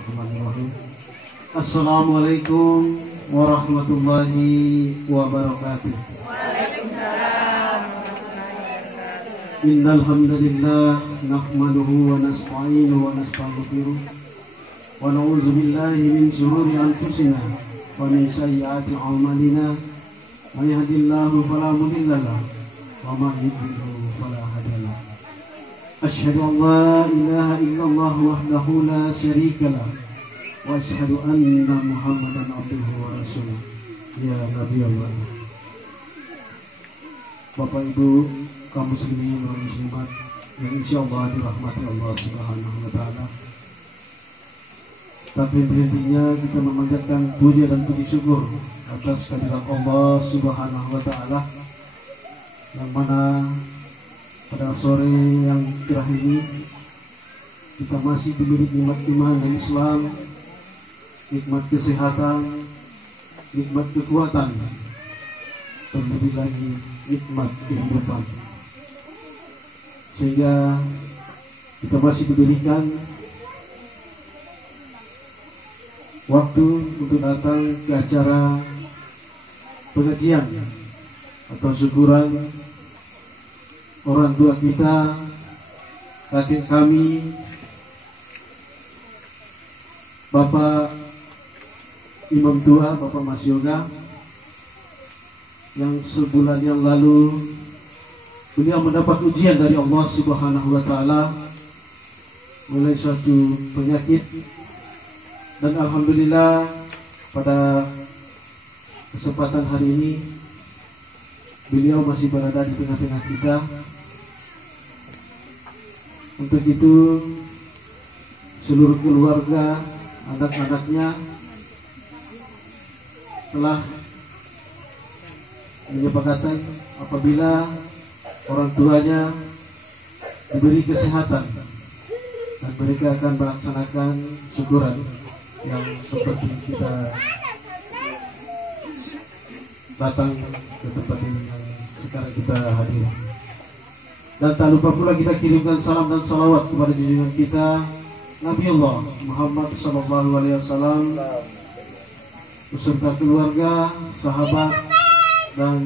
Bismillahirrahmanirrahim. Assalamualaikum warahmatullahi wabarakatuh. Waalaikumsalam. Innal hamdalillah nahmaduhu wa nasta'inu wa nastaghfiruh wa na'udzu billahi min shururi anfusina wa min sayyiati a'malina. May yahdihillahu fala mudilla lahu wa may yudlil fala hadiya lahu. Asyhadu an la ilaha illallah wahdahu la syarika lahu wa asyhadu anna Muhammadan abduhu wa rasuluh. Ya Nabi Allah. Bapak Ibu kaum muslimin dan muslimat yang insyaallah dirahmati Allah Subhanahu wa taala. Tapi intinya kita memanjatkan puja dan puji syukur atas kehadirat Allah Subhanahu wa taala yang mana pada sore yang terakhir ini kita masih diberi nikmat iman dan Islam, nikmat kesehatan, nikmat kekuatan, terlebih lagi nikmat kehidupan, sehingga kita masih diberikan waktu untuk datang ke acara pengajian atau syukuran orang tua kita, kakek kami, Bapak Imam tua, Bapak Mas Yoga, yang sebulan yang lalu beliau mendapat ujian dari Allah Subhanahu wa taala oleh suatu penyakit, dan alhamdulillah pada kesempatan hari ini beliau masih berada di tengah-tengah kita. Untuk itu seluruh keluarga, anak-anaknya telah menyepakati apabila orang tuanya diberi kesehatan dan mereka akan melaksanakan syukuran yang seperti kita datang ke tempat ini yang sekarang kita hadir. Dan tak lupa pula kita kirimkan salam dan salawat kepada junjungan kita Nabi Allah Muhammad SAW beserta keluarga, sahabat, dan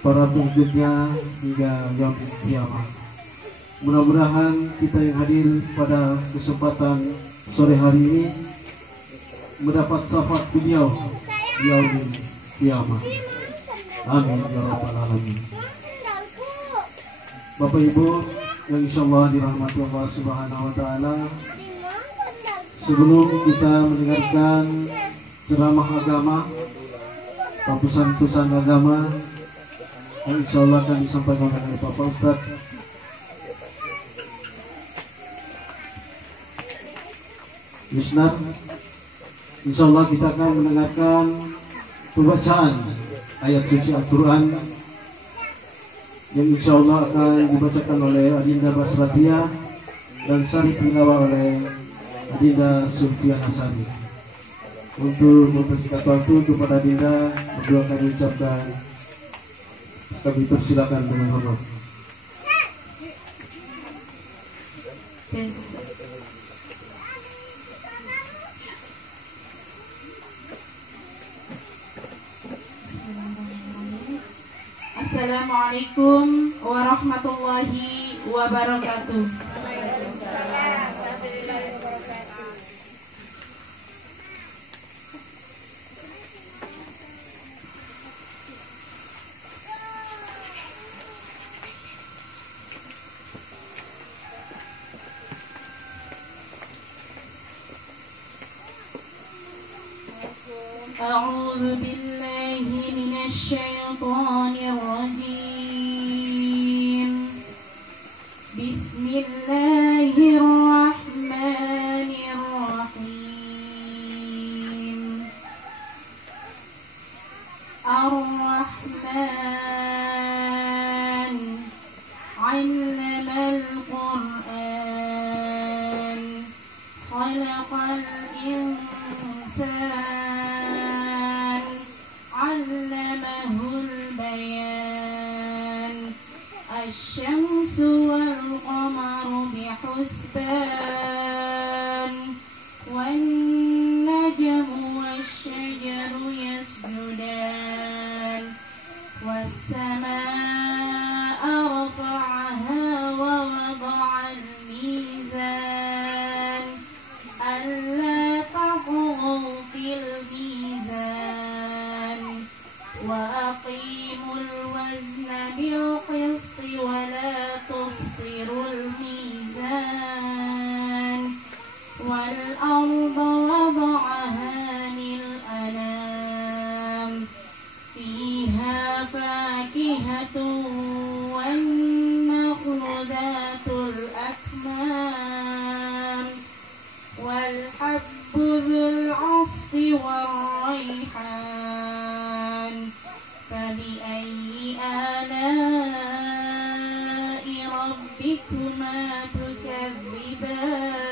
para pengikutnya hingga yaumil qiyamah. Mudah-mudahan kita yang hadir pada kesempatan sore hari ini mendapat syafaat beliau yaumil qiyamah. Amin ya rabbal alamin. Bapak Ibu yang insyaallah dirahmati Allah Subhanahu wa taala, sebelum kita mendengarkan ceramah agama, pesan-pesan agama yang insyaallah akan disampaikan oleh Bapak Ustaz Yusnar, insyaallah kita akan mendengarkan pembacaan ayat suci Al-Quran yang insyaallah akan dibacakan oleh Adinda Basratia dan sari tilawah oleh Adinda Sulfian Hasani. Untuk mempersingkat waktu kepada Adinda, berdua kami ucapkan, kami persilakan dengan hormat. Assalamualaikum warahmatullahi wabarakatuh. A'udzu billahi minasy syaithanir rajim. Bismillahirrahmanirrahim. Ar-Rahman 'allamal Qur'an, khalaqal insan الشمس والقمر بحسبان والأرض وضعها للأنام فيها فاكهة والنخل ذات الأكمام والحب ذو العصف والريحان فبأي آلاء ربكما تكذبان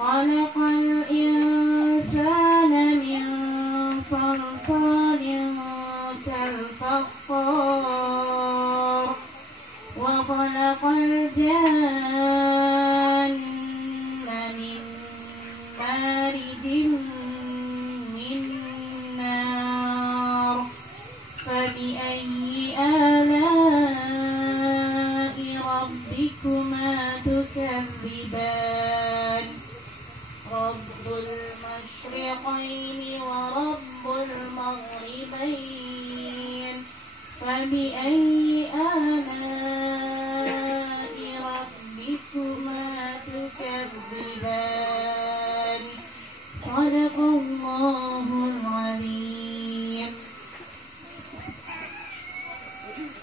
خلق الإنسان من صلصال كالفخار وخلق الجان من مارج من نار فبأي آلاء ربكما تكذبان رب المشرقين ورب المغربين فبأي آلاء ربكما تكذبان صدق الله العظيم.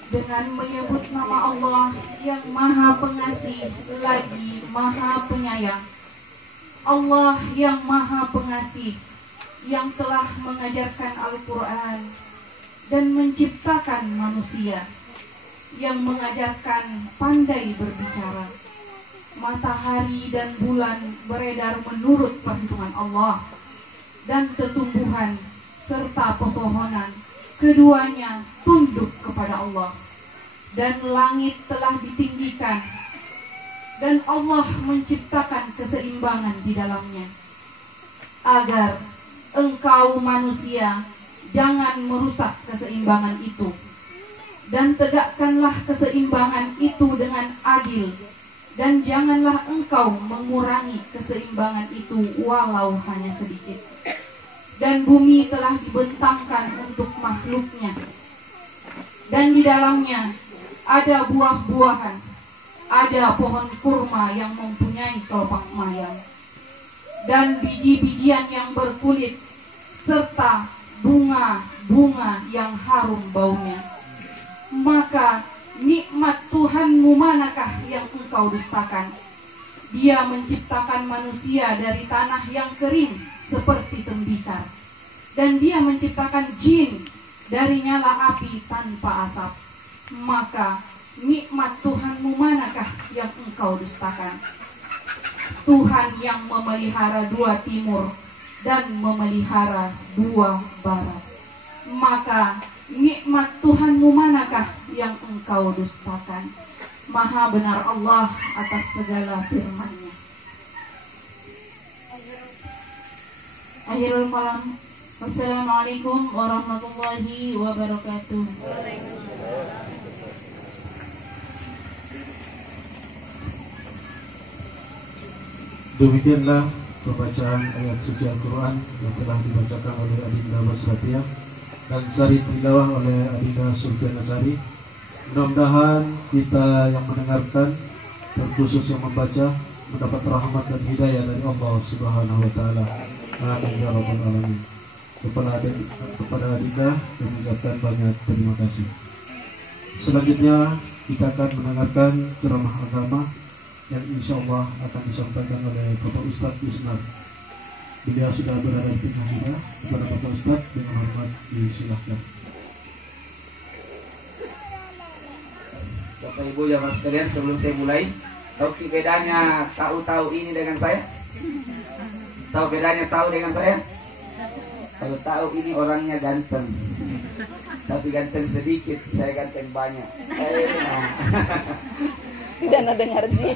Dengan menyebut nama Allah yang Maha Pengasih lagi Maha Penyayang, Allah yang Maha Pengasih yang telah mengajarkan Al-Quran dan menciptakan manusia, yang mengajarkan pandai berbicara. Matahari dan bulan beredar menurut perhitungan Allah, dan tumbuhan serta pepohonan keduanya tunduk kepada Allah, dan langit telah ditinggikan, dan Allah menciptakan keseimbangan di dalamnya, agar engkau manusia jangan merusak keseimbangan itu, dan tegakkanlah keseimbangan itu dengan adil, dan janganlah engkau mengurangi keseimbangan itu walau hanya sedikit. Dan bumi telah dibentangkan untuk makhluknya, dan di dalamnya ada buah-buahan, ada pohon kurma yang mempunyai kelopak mayang, dan biji-bijian yang berkulit, serta bunga-bunga yang harum baunya. Maka nikmat Tuhanmu manakah yang engkau dustakan? Dia menciptakan manusia dari tanah yang kering seperti tembikar, dan dia menciptakan jin dari nyala api tanpa asap. Maka nikmat Tuhanmu manakah yang engkau dustakan? Tuhan yang memelihara dua timur dan memelihara dua barat. Maka nikmat Tuhanmu manakah yang engkau dustakan? Maha benar Allah atas segala firman-Nya. Akhirul kalam. Wassalamualaikum warahmatullahi wabarakatuh. Demikianlah pembacaan ayat suci Al-Quran yang telah dibacakan oleh Adinda Basratiah dan sari tilawah oleh Adinda Sultan Azari. Mudah-mudahan kita yang mendengarkan, terkhusus yang membaca, mendapat rahmat dan hidayah dari Allah Subhanahu wa Ta'ala. Amin ya rabbal alamin. Kepada Adinda kami mengucapkan banyak terima kasih. Selanjutnya kita akan mendengarkan ceramah agama yang insya Allah akan disampaikan oleh Bapak Ustadz Isnar. Beliau sudah berada di tengah kita. Kepada Bapak Ustadz dengan hormat disilahkan. Bapak Ibu jamaah sekalian, sebelum saya mulai, tahu bedanya tahu ini dengan saya? Tahu bedanya tahu dengan saya? Kalau tahu ini orangnya ganteng, tapi ganteng sedikit, saya ganteng banyak. Tidak ada dengar sih.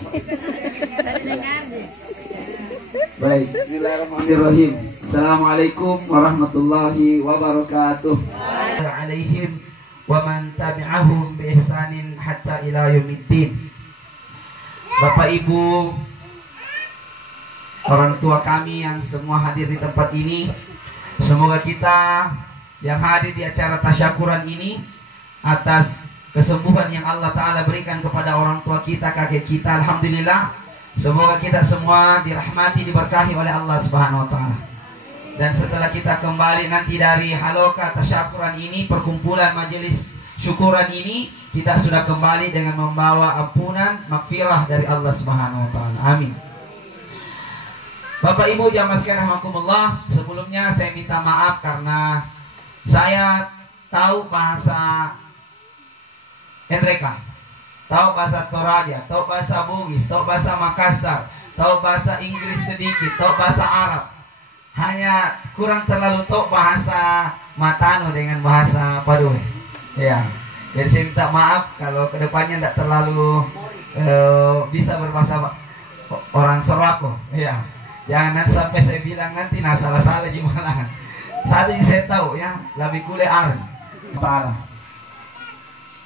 Baik, bismillahirrahmanirrahim. Assalamualaikum warahmatullahi wabarakatuh. Alaihim wa man tabi'ahum bi ihsanin hatta ila yaumiddin. Bapak Ibu, orang tua kami yang semua hadir di tempat ini, semoga kita yang hadir di acara tasyakuran ini atas kesembuhan yang Allah Ta'ala berikan kepada orang tua kita, kakek kita, alhamdulillah, Semoga kita semua dirahmati, diberkahi oleh Allah Subhanahu wa taala. Dan setelah kita kembali nanti dari haloka tasyakuran ini, perkumpulan majelis syukuran ini, kita sudah kembali dengan membawa ampunan, maghfirah dari Allah Subhanahu wa taala. Amin. Bapak Ibu jamaah sekalian rahimakumullah, sebelumnya saya minta maaf karena saya tahu bahasa Endreka, tahu bahasa Toraja, tahu bahasa Bugis, tahu bahasa Makassar, tahu bahasa Inggris sedikit, tahu bahasa Arab. Hanya kurang terlalu tahu bahasa Matano dengan bahasa Padoe. Ya, jadi saya minta maaf kalau kedepannya tidak terlalu bisa berbahasa orang Sorwako. Ya. Jangan sampai saya bilang nanti salah-salah gimana. Satu yang saya tahu ya, lebih kule arn.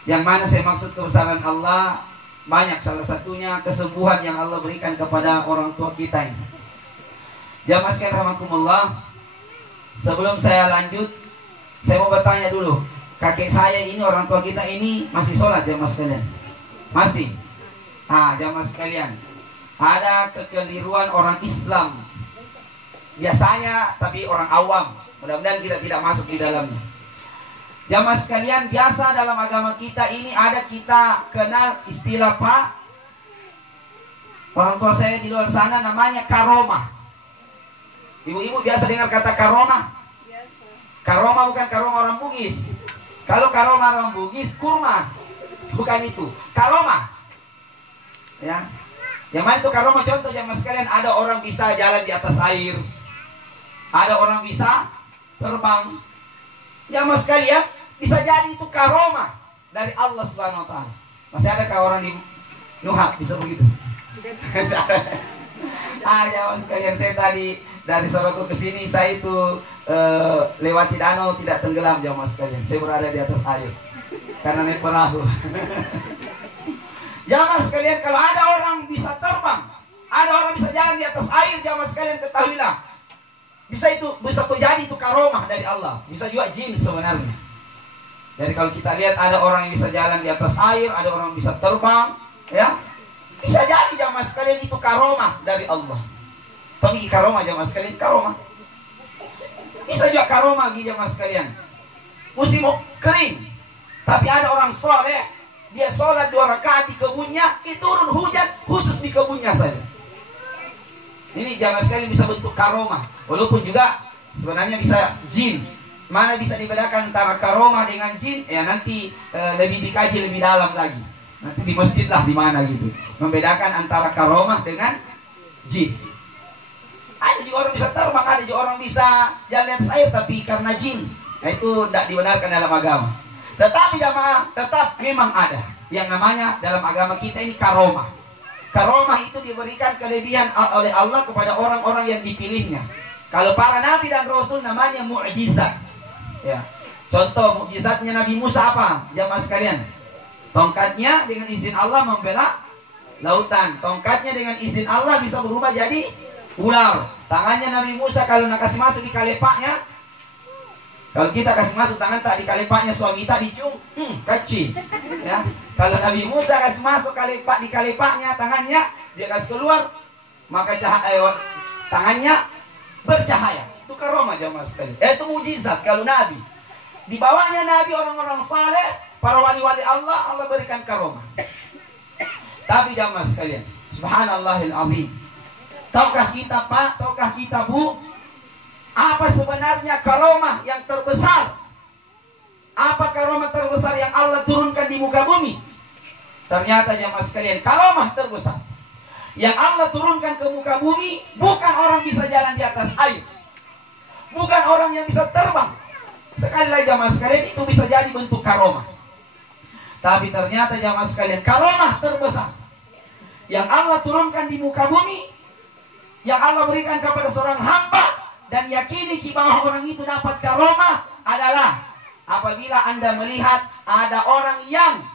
Yang mana saya maksud kebesaran Allah banyak, salah satunya kesembuhan yang Allah berikan kepada orang tua kita ini. Jamaah sekalian rahimakumullah, sebelum saya lanjut, saya mau bertanya dulu. Kakek saya ini, orang tua kita ini masih sholat jamaah sekalian? Masih? Jamaah sekalian, ada kekeliruan orang Islam biasanya, tapi orang awam. Mudah-mudahan kita tidak masuk di dalamnya. Jamaah sekalian, biasa dalam agama kita ini ada, kita kenal istilah Pak. Orang tua saya di luar sana namanya karomah. Ibu-ibu biasa dengar kata karomah? Karomah bukan karomah orang Bugis. Kalau karomah orang Bugis, kurma. Bukan itu. Karomah. Ya. Yang mana itu karomah? Contoh jamaah sekalian, ada orang bisa jalan di atas air, ada orang bisa terbang. Jamaah sekalian, bisa jadi itu karomah dari Allah Subhanahu wa taala. Masih adakah orang di Nuhak bisa begitu? Jamaah sekalian, saya tadi dari Soroko ke sini, saya itu lewati danau tidak tenggelam jamaah sekalian. Saya berada di atas air karena naik perahu. Jamaah sekalian, kalau ada orang bisa terbang, ada orang bisa jalan di atas air, jamaah sekalian ketahuilah, bisa terjadi itu karomah dari Allah. Bisa juga jin sebenarnya. Jadi kalau kita lihat ada orang yang bisa jalan di atas air, ada orang yang bisa terbang, ya, bisa jadi jamaah sekalian itu karomah dari Allah. Tapi karomah jamaah sekalian, karomah. Bisa juga karomah jamaah sekalian. Musim kering, tapi ada orang soleh, dia sholat 2 rakaat di kebunnya, itu turun hujan khusus di kebunnya saja. Ini jangan sekali bisa bentuk karomah. Walaupun juga sebenarnya bisa jin. Mana bisa dibedakan antara karomah dengan jin? Ya nanti lebih dikaji lebih dalam lagi. Nanti di masjid lah di mana gitu. Membedakan antara karomah dengan jin. Ada juga orang bisa terbang, ada juga orang bisa jalan air tapi karena jin. Nah, itu tidak dibenarkan dalam agama. Tetapi jamaah, tetap memang ada yang namanya dalam agama kita ini karomah. Karomah itu diberikan kelebihan oleh Allah kepada orang-orang yang dipilihnya. Kalau para nabi dan rasul namanya mukjizat. Ya. Contoh mukjizatnya Nabi Musa apa? Jamaah sekalian. Tongkatnya dengan izin Allah membela lautan. Tongkatnya dengan izin Allah bisa berubah jadi ular. Tangannya Nabi Musa kalau nak kasih masuk di kalepaknya, kalau kita kasih masuk tangan tak di kalepaknya, suami tak dicium, kecil. Ya. Kalau Nabi Musa kasih masuk di kalepaknya, tangannya dia kasih keluar, maka tangannya bercahaya. Itu karomah jamaah sekalian. Itu mujizat kalau Nabi. Di bawahnya Nabi orang-orang saleh, para wali-wali Allah, Allah berikan karomah. Tapi jamaah sekalian, subhanallahil azim. Tahukah kita Pak, tahukah kita Bu, apa sebenarnya karomah yang terbesar? Apa karomah terbesar yang Allah turunkan di muka bumi? Ternyata jemaah sekalian, karomah terbesar yang Allah turunkan ke muka bumi bukan orang bisa jalan di atas air, bukan orang yang bisa terbang. Sekali lagi jemaah sekalian, itu bisa jadi bentuk karomah. Tapi ternyata jemaah sekalian, karomah terbesar yang Allah turunkan di muka bumi, yang Allah berikan kepada seorang hamba dan yakini di bawah orang itu dapat karomah adalah apabila Anda melihat ada orang yang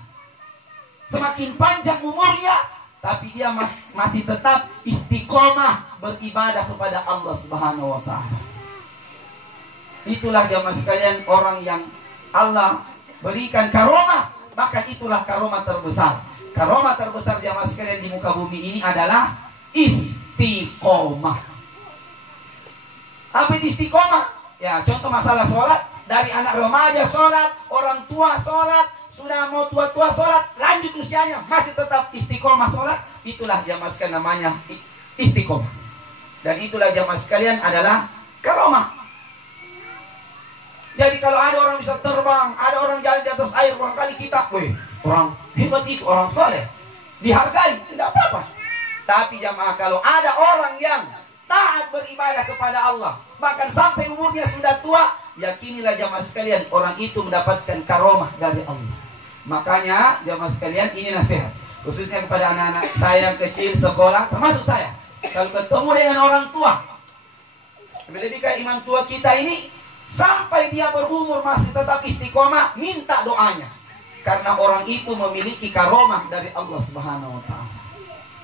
semakin panjang umurnya tapi dia masih tetap istiqomah beribadah kepada Allah Subhanahu wa taala. Itulah jemaah sekalian orang yang Allah berikan karomah, bahkan itulah karomah terbesar. Karomah terbesar jemaah sekalian di muka bumi ini adalah istiqomah. Apa itu istiqomah? Ya, contoh masalah sholat. Dari anak remaja sholat, orang tua sholat, sudah mau tua-tua sholat, lanjut usianya, masih tetap istiqomah sholat. Itulah jamaah sekalian namanya istiqomah. Dan itulah jamaah sekalian adalah karomah. Jadi kalau ada orang bisa terbang, ada orang jalan di atas air, barangkali kita, wih, orang hebat itu, orang soleh, dihargai, tidak apa-apa. Tapi jamaah, kalau ada orang yang taat beribadah kepada Allah, bahkan sampai umurnya sudah tua, yakinilah jamaah sekalian, orang itu mendapatkan karomah dari Allah. Makanya jamaah sekalian, ini nasihat khususnya kepada anak-anak saya yang kecil sekolah, termasuk saya. Kalau ketemu dengan orang tua, lebih kayak imam tua kita ini, sampai dia berumur masih tetap istiqomah, minta doanya. Karena orang itu memiliki karomah dari Allah Subhanahu wa taala.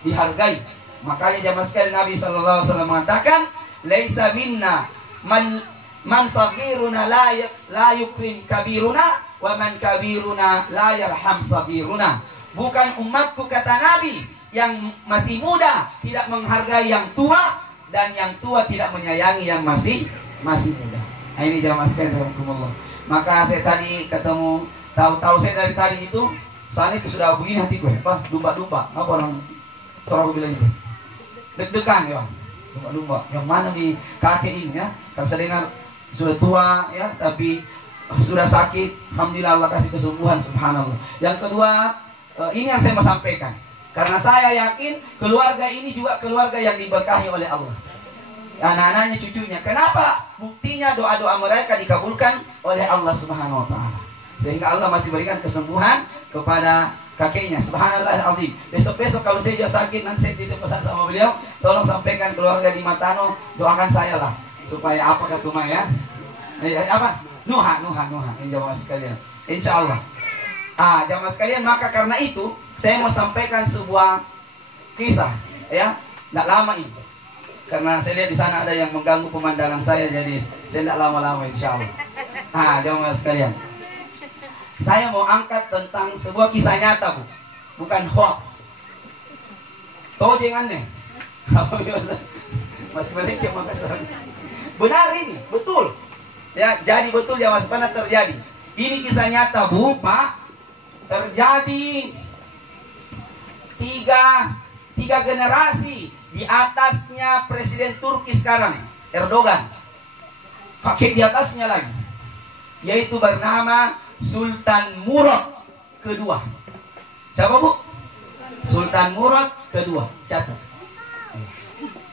Dihargai. Makanya jamaah sekalian, Nabi sallallahu alaihi wasallam mengatakan, "Laisa minna man saghiruna la yukrim kabiruna wa man kabiruna la yarham saghiruna." Bukan umatku, kata Nabi, yang masih muda tidak menghargai yang tua, dan yang tua tidak menyayangi yang masih muda. Nah, ini jamaah sekalian rahimakumullah. Maka saya tadi ketemu, tahu-tahu saya dari tadi itu, soalnya itu sudah begini hatiku, apa? Dumba-dumba. Apa orang Sarawak bilang itu? Deg-degan ya. Dumba-dumba. Yang mana di kakek ini ya? Kalau saya dengar sudah tua ya, tapi sudah sakit, alhamdulillah Allah kasih kesembuhan, subhanallah. Yang kedua, ini yang saya mau sampaikan. Karena saya yakin keluarga ini juga keluarga yang diberkahi oleh Allah. Anak-anaknya, cucunya. Kenapa? Buktinya doa-doa mereka dikabulkan oleh Allah Subhanahu wa taala. Sehingga Allah masih berikan kesembuhan kepada kakeknya. Subhanallahal-azim. Besok-besok kalau saya juga sakit, nanti saya titip pesan sama beliau, tolong sampaikan keluarga di Matano, doakan saya lah supaya apa kata Maya ya? Apa? Nuha. Ini jamaah sekalian. Insyaallah. Jamaah sekalian, maka karena itu saya mau sampaikan sebuah kisah ya, tidak lama ini. Karena saya lihat di sana ada yang mengganggu pemandangan saya, jadi saya tidak lama-lama insyaallah. Jamaah sekalian, saya mau angkat tentang sebuah kisah nyata, Bu. Bukan hoax. Tahu jangan nih. Mas Malik yang makasih. Benar ini, betul. Ya, jadi betul ya Mas, benar terjadi. Ini kisah nyata, Bu, Pak. Terjadi tiga generasi di atasnya Presiden Turki sekarang, Erdogan. Pakai di atasnya lagi, yaitu bernama Sultan Murad kedua. Siapa, Bu? Sultan Murad kedua. Catat.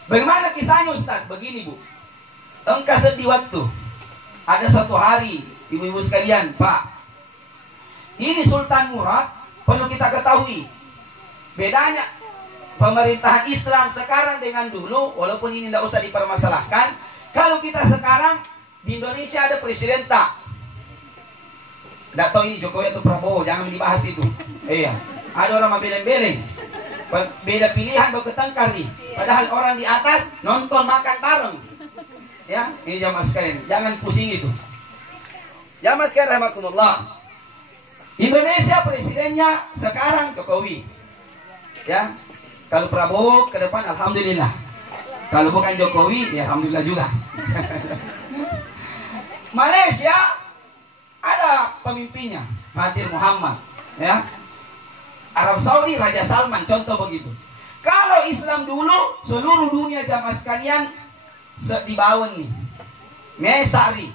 Bagaimana kisahnya, Ustaz? Begini, Bu. Engkau sedih waktu. Ada satu hari, ibu-ibu sekalian, Pak, ini Sultan Murad, perlu kita ketahui bedanya pemerintahan Islam sekarang dengan dulu. Walaupun ini tidak usah dipermasalahkan. Kalau kita sekarang di Indonesia ada presiden tak? Tidak tahu ini Jokowi atau Prabowo, jangan dibahas itu. Iya, ada orang beleng-beleng, beda pilihan bertengkar nih. Padahal orang di atas nonton makan bareng. Ya, ini jamaah sekalian, jangan pusing itu. Jamaah sekalian rahimakumullah. Indonesia presidennya sekarang Jokowi. Ya. Kalau Prabowo ke depan alhamdulillah. Kalau bukan Jokowi ya alhamdulillah juga. Malaysia ada pemimpinnya, Mahathir Muhammad, ya. Arab Saudi Raja Salman, contoh begitu. Kalau Islam dulu seluruh dunia jamaah sekalian di bawah nih. Mesari.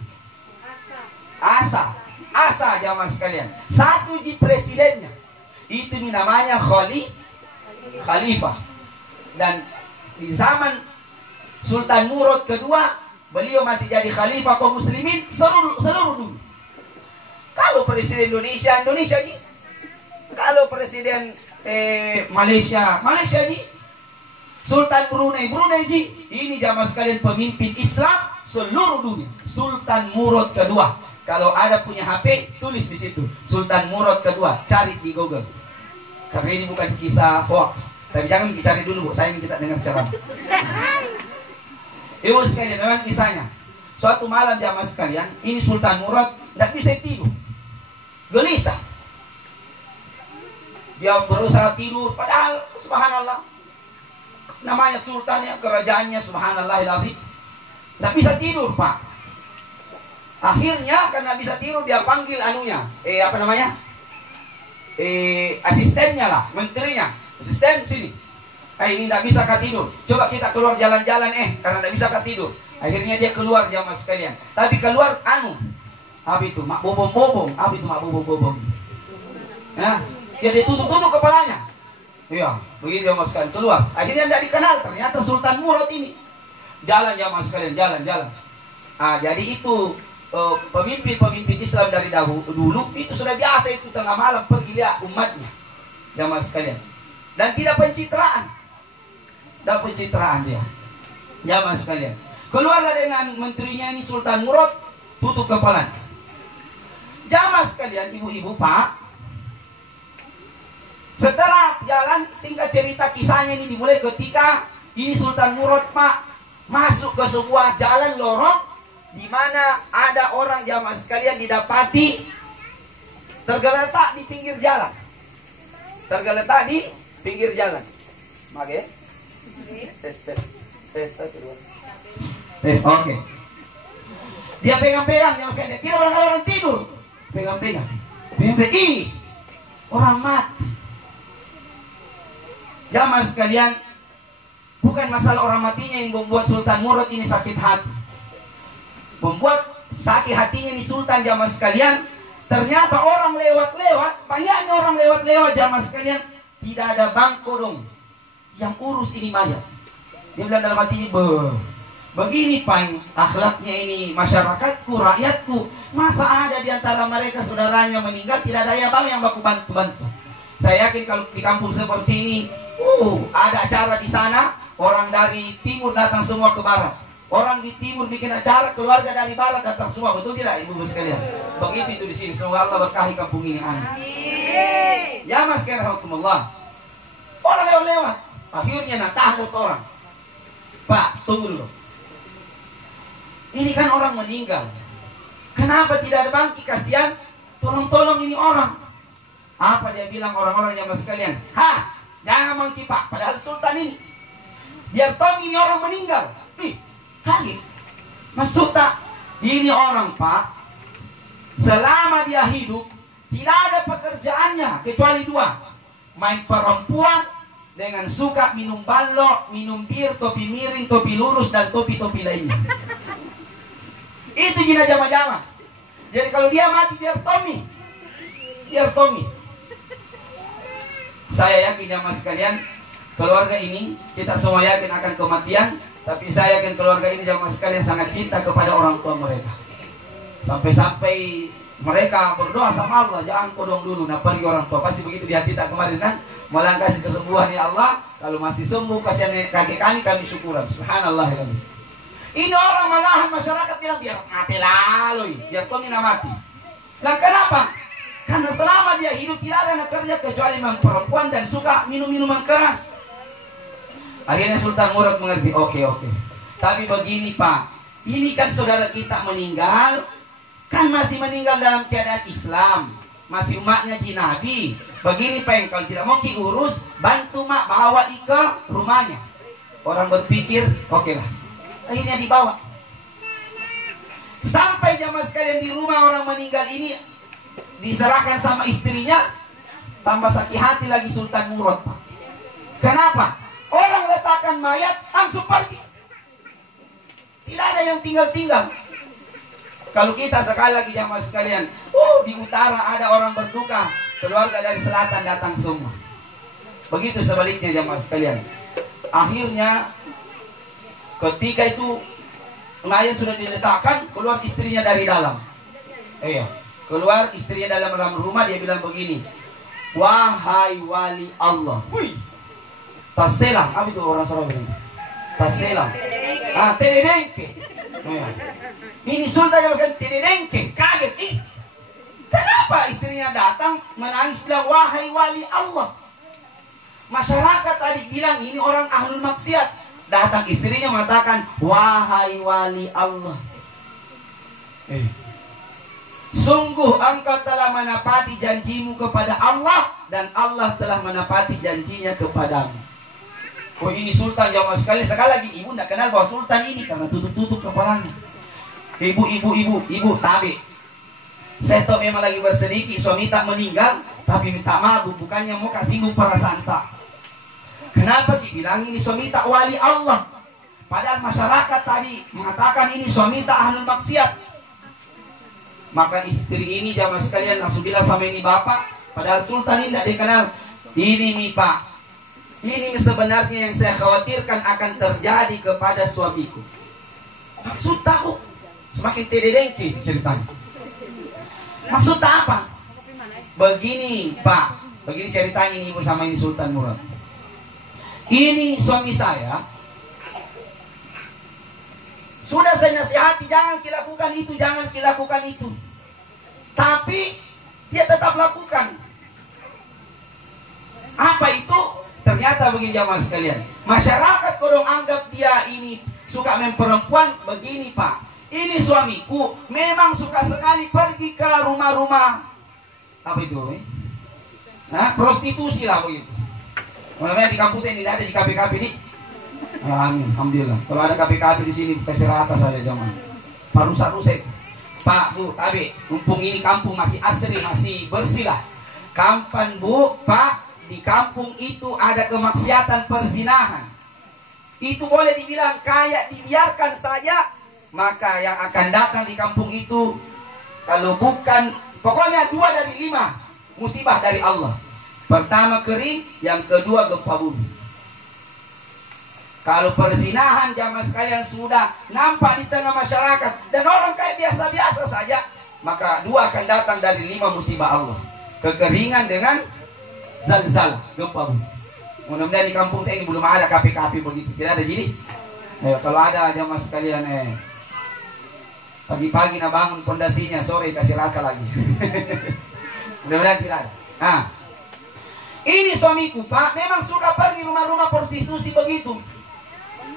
Asa jamaah sekalian. Satu presidennya. Itu namanya Khalifah. Dan di zaman Sultan Murad kedua, beliau masih jadi khalifah kaum muslimin seluruh dunia. Kalau presiden Indonesia ji. Kalau presiden Malaysia ji. Sultan Brunei ji. Ini jamaah sekalian pemimpin Islam seluruh dunia. Sultan Murad kedua. Kalau ada punya HP, tulis di situ Sultan Murad kedua, cari di Google. Karena ini bukan kisah hoax. Tapi jangan dicari dulu, Bu. Saya ingin kita dengar ceramah. Ibu sekalian, memang kisahnya. Suatu malam jamaah sekalian, ini Sultan Murad tidak bisa tidur, gelisah. Dia berusaha tidur, padahal subhanallah namanya sultannya, kerajaannya, subhanallahiladzim. Nggak bisa tidur, Pak. Akhirnya karena bisa tidur dia panggil anunya, asistennya lah, menterinya. Asisten sini. Ini tidak bisa tidur. Coba kita keluar jalan-jalan karena tidak bisa tidur. Akhirnya dia keluar jamaah sekalian. Tapi keluar apa itu? Mak bobong-bobong. Apa itu mak bobong-bobong? Nah, dia tutup kepalanya. Iya, begitu jamaah sekalian keluar. Akhirnya tidak dikenal. Ternyata Sultan Murad ini. Jalan jamaah sekalian, jalan. Jadi itu pemimpin Islam dari dulu itu sudah biasa itu tengah malam pergi lihat umatnya. Jamaah sekalian. Dan tidak pencitraan. Dan pencitraan dia. Jamaah sekalian. Keluarlah dengan menterinya ini Sultan Murad, tutup kepala. Jamaah sekalian, ibu-ibu, Pak. Setelah jalan, singkat cerita kisahnya ini dimulai ketika ini Sultan Murad, Pak, masuk ke sebuah jalan lorong di mana ada orang jamaah sekalian didapati tergeletak di pinggir jalan. Tergeletak di pinggir jalan. Mage? Tes, oke. Dia pegang-pegang jamaah sekalian. Kira orang tidur. Pegang-pegang. Ih, orang mati. Jamaah sekalian, bukan masalah orang matinya yang membuat Sultan Murad ini sakit hati. Membuat sakit hatinya ini Sultan jamaah sekalian. Ternyata orang lewat-lewat, banyaknya orang lewat-lewat jamaah sekalian. Tidak ada bangko dong yang urus ini mayat. Dia bilang dalam hatinya, begini Pak, akhlaknya ini masyarakatku, rakyatku. Masa ada di antara mereka saudaranya meninggal, tidak ada yang baku bantu-bantu. Saya yakin kalau di kampung seperti ini, ada acara di sana, orang dari timur datang semua ke barat. Orang di timur bikin acara, keluarga dari barat datang semua. Betul tidak ibu-ibu sekalian? Begitu itu di sini. Semoga Allah berkahi kampung ini. Amin. Ya mas sekalian, alhamdulillah. Orang lewat-lewat. Akhirnya takut orang. Pak, tunggu dulu. Ini kan orang meninggal. Kenapa tidak ada bangki? Kasihan. Tolong-tolong ini orang. Apa dia bilang orang-orang yang mas sekalian? Jangan bangki Pak. Padahal Sultan ini. Biar tahu ini orang meninggal. Kaget. Maksud tak? Ini orang Pak, selama dia hidup tidak ada pekerjaannya kecuali dua: main perempuan dengan suka minum balok, minum bir, topi miring, topi lurus, dan topi-topi lainnya. Itu jenazah jama-jama. Jadi kalau dia mati biar Tommy. Saya yakin jamaah sekalian, keluarga ini kita semua yakin akan kematian. Tapi saya yakin keluarga ini jamaah sekalian sangat cinta kepada orang tua mereka. Sampai-sampai mereka berdoa sama Allah, jangan kodong dulu, pergi orang tua. Pasti begitu di hati tak kemarin kan? Malah kasih kesembuhan ya Allah. Kalau masih sembuh, kasihan kakek kami syukuran. Subhanallah. Ini orang malahan masyarakat bilang biar mati lalu, biar kami mati. Nah kenapa? Karena selama dia hidup tidak ada nak kerja kecuali memang perempuan dan suka minum-minuman keras. Akhirnya Sultan Murad mengerti, oke. Tapi begini Pak, ini kan saudara kita meninggal, kan masih meninggal dalam keadaan Islam, masih umatnya Nabi. Begini Pak, kalau tidak mau urus, bantu mak bawa ke rumahnya. Orang berpikir, oke lah. Akhirnya dibawa. Sampai jamaah sekalian di rumah orang meninggal ini diserahkan sama istrinya, tambah sakit hati lagi Sultan Murad Pak. Kenapa? Orang letakkan mayat langsung pergi. Tidak ada yang tinggal-tinggal. Kalau kita sekali lagi jamaah sekalian, di utara ada orang berduka, keluarga dari selatan datang semua. Begitu sebaliknya jamaah sekalian. Akhirnya ketika itu mayat sudah diletakkan, keluar istrinya dari dalam. Keluar istrinya dalam rumah, dia bilang begini, wahai wali Allah. Taselang, apa itu orang Surabaya ini? Taselang. Tererengke. Ini Sultan yang maksudnya tererengke, kaget. Kenapa istrinya datang menangis bilang wahai wali Allah? Masyarakat tadi bilang ini orang ahlul maksiat. Datang istrinya mengatakan wahai wali Allah. Sungguh engkau telah menepati janjimu kepada Allah dan Allah telah menepati janjinya kepadamu. Oh ini sultan jamaah sekali. Sekali lagi ibu tidak kenal bahwa sultan ini karena tutup-tutup kepalanya. Ibu tabe. Saya tahu memang lagi bersedikit, suami tak meninggal, tapi minta maaf, bukannya mau kasih perasaan tak. Kenapa dibilang ini suami tak wali Allah? Padahal masyarakat tadi mengatakan ini suami tak ahlul maksiat. Maka istri ini jamaah sekalian langsung bilang sama ini bapak, padahal sultan ini tidak dikenal. Ini nih pak, ini sebenarnya yang saya khawatirkan akan terjadi kepada suamiku. Maksud tahu semakin tededengki ceritanya. Maksud apa? Begini pak, begini ceritanya ini ibu sama ini Sultan Murad. Ini suami saya sudah saya nasihati, jangan dilakukan itu, jangan dilakukan itu. Tapi dia tetap lakukan. Apa itu? Ternyata begini jamaah sekalian. Masyarakat kodong anggap dia ini suka main perempuan. Begini pak, ini suamiku memang suka sekali pergi ke rumah-rumah. Apa itu? Nah, prostitusi lah begitu. Namanya di kampung ini tidak ada di KPKP ini. Amin, alhamdulillah. Kalau ada KPKP di sini kasih rata saja zaman. Parusak-rusak. Pak, Bu, Tabe, mumpung ini kampung masih asri, masih bersih lah. Kapan Bu, Pak, di kampung itu ada kemaksiatan perzinahan. Itu boleh dibilang kayak dibiarkan saja, maka yang akan datang di kampung itu kalau bukan, pokoknya 2 dari 5 musibah dari Allah. Pertama kering, yang kedua gempa bumi. Kalau perzinahan jamaah sekalian sudah nampak di tengah masyarakat dan orang kayak biasa-biasa saja, maka 2 akan datang dari 5 musibah Allah. Kekeringan dengan zalzal, gempa bumi. Mudah-mudahan di kampung ini belum ada KPKP begitu. Tidak ada jadi. Kalau ada jamaah sekalian pagi-pagi nak bangun pondasinya, sore kasih rata lagi. Mudah-mudahan tidak ada. Nah, ini suamiku pak memang suka pergi rumah-rumah prostitusi begitu.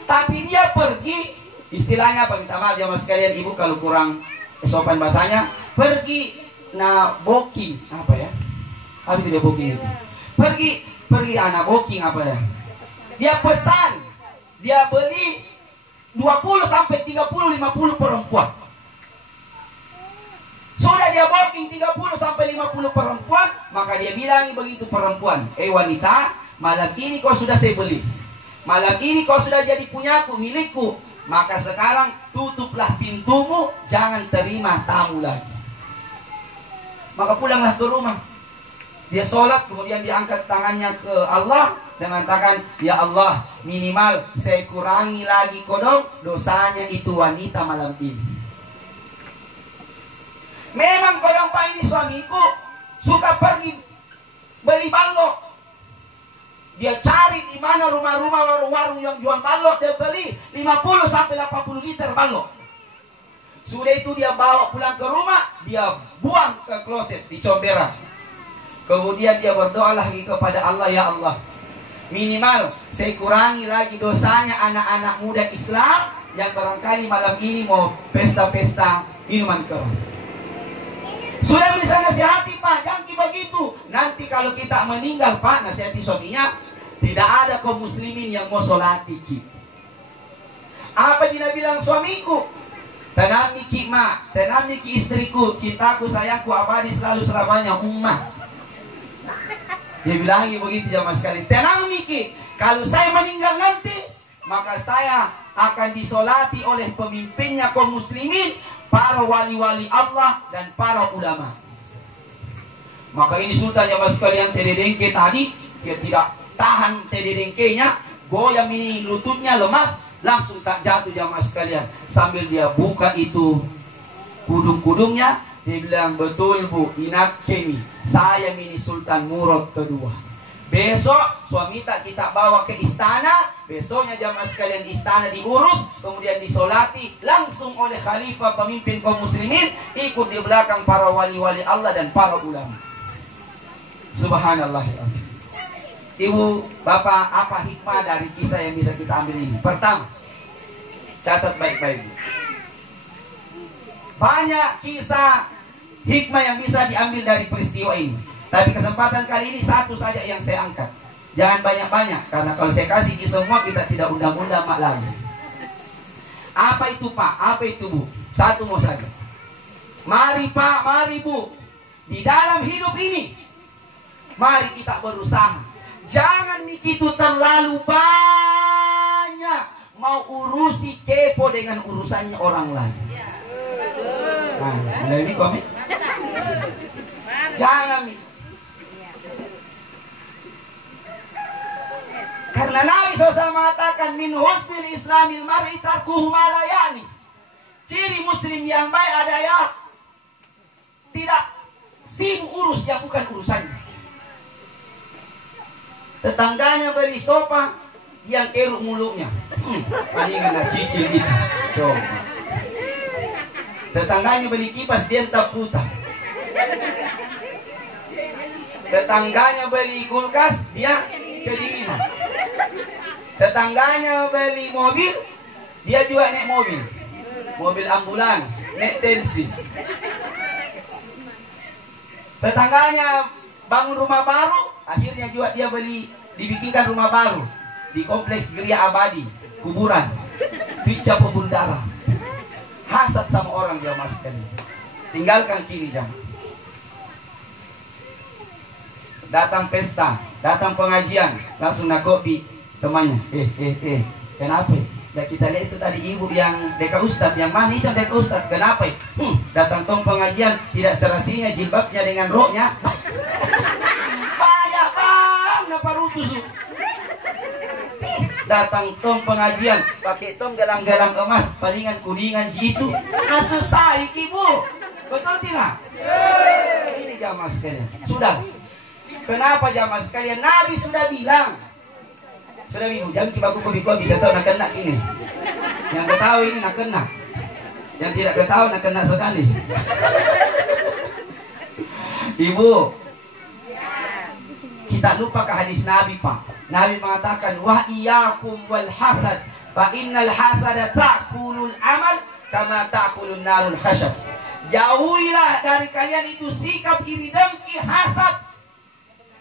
Tapi dia pergi, istilahnya apa, minta maaf jamaah sekalian ibu kalau kurang sopan bahasanya, pergi booking apa ya? Apa itu dia booking itu? Pergi anak booking apa ya? Dia pesan, dia beli 20 sampai 30 50 perempuan. Sudah dia booking 30 sampai 50 perempuan, maka dia bilang begitu perempuan, wanita, malam ini kau sudah saya beli. Malam ini kau sudah jadi punyaku, milikku. Maka sekarang tutuplah pintumu, jangan terima tamu lagi. Maka pulanglah ke rumah. Dia sholat, kemudian dia angkat tangannya ke Allah dan mengatakan, ya Allah, minimal saya kurangi lagi kodong dosanya itu wanita malam ini. Memang kodong pak ini suamiku suka pergi beli balok. Dia cari di mana rumah-rumah warung-warung yang jual balok, dia beli 50 sampai 80 liter balok. Sudah itu dia bawa pulang ke rumah, dia buang ke kloset di comberan. Kemudian dia berdoa lagi kepada Allah, ya Allah, minimal saya kurangi lagi dosanya anak-anak muda Islam yang barangkali malam ini mau pesta-pesta minuman keras. Sudah bisa nasihati pak, jangan begitu. Nanti kalau kita meninggal pak, nasihati suaminya, tidak ada kaum muslimin yang mau sholat dikit. Apa dia bilang suamiku? Tanami ki ma, tanami ki istriku, cintaku, sayangku abadi selalu selamanya ummah. Dia bilang begitu jamaah sekali. Tanami ki, kalau saya meninggal nanti, maka saya akan disolati oleh pemimpinnya kaum muslimin, para wali-wali Allah dan para ulama. Maka ini sultan jamaah sekalian tededengke tadi, dia tidak tahan tededengkenya, goyang ini lututnya lemas, langsung tak jatuh jamaah sekalian. Sambil dia buka itu kudung-kudungnya, dia bilang, betul bu, inak kemi, saya ini Sultan Murad kedua. Besok suami tak kita bawa ke istana, besoknya jamaah sekalian istana diurus, kemudian disolati langsung oleh khalifah pemimpin kaum muslimin, ikut di belakang para wali-wali Allah dan para ulama. Subhanallah. Ibu, bapak, apa hikmah dari kisah yang bisa kita ambil ini? Pertama, catat baik-baik. Banyak kisah hikmah yang bisa diambil dari peristiwa ini. Tapi kesempatan kali ini satu saja yang saya angkat. Jangan banyak-banyak, karena kalau saya kasih di semua kita tidak undang-undang mak lagi. Apa itu Pak? Apa itu Bu? Satu mau saja. Mari Pak, mari Bu. Di dalam hidup ini, mari kita berusaha. Jangan itu terlalu banyak mau urusi kepo dengan urusannya orang lain. Nah, mulai komen. Jangan. Karena Nabi SAW mengatakan min husnil islamil mar'i tarkuhu ma la ya'ni. Ciri muslim yang baik ada yang tidak sibuk urus yang bukan urusannya. Tetangganya beli sofa, yang keruk mulutnya. Palingan nak cicil itu. Coba. Tetangganya beli kipas, dia tak putar. Tetangganya beli kulkas, dia kedinginan. Tetangganya beli mobil, dia juga naik mobil. Mobil ambulans, naik tensi. Tetangganya bangun rumah baru, akhirnya juga dia dibikinkan rumah baru di kompleks Geria Abadi, kuburan, pica pembuluh darah. Hasad sama orang dia sekali. Tinggalkan kini jam. Datang pesta, datang pengajian, langsung nak kopi temannya. Kenapa? Dan kita lihat itu tadi ibu yang deka ustad, yang mana itu deka ustad? Kenapa? Datang tong pengajian tidak serasinya jilbabnya dengan roknya. Banyak bang, napa rutus? Datang tong pengajian pakai tong gelang-gelang emas, palingan kuningan jitu. Susah ibu, betul tidak? Ini jamaah sekalian. Sudah. Kenapa jamaah sekalian? Nabi sudah bilang. Sudah bingung, jangan kibaku kau bisa tahu nak kena ini. Yang ketahui ini nak kena. Yang tidak ketahui nak kena sekali. Ibu, kita lupa ke hadis Nabi Pak. Nabi mengatakan wa iyyakum wal hasad fa innal hasada ta'kulul amal kama ta'kulun narul hasyab. Jauhilah dari kalian itu sikap iri dengki, hasad,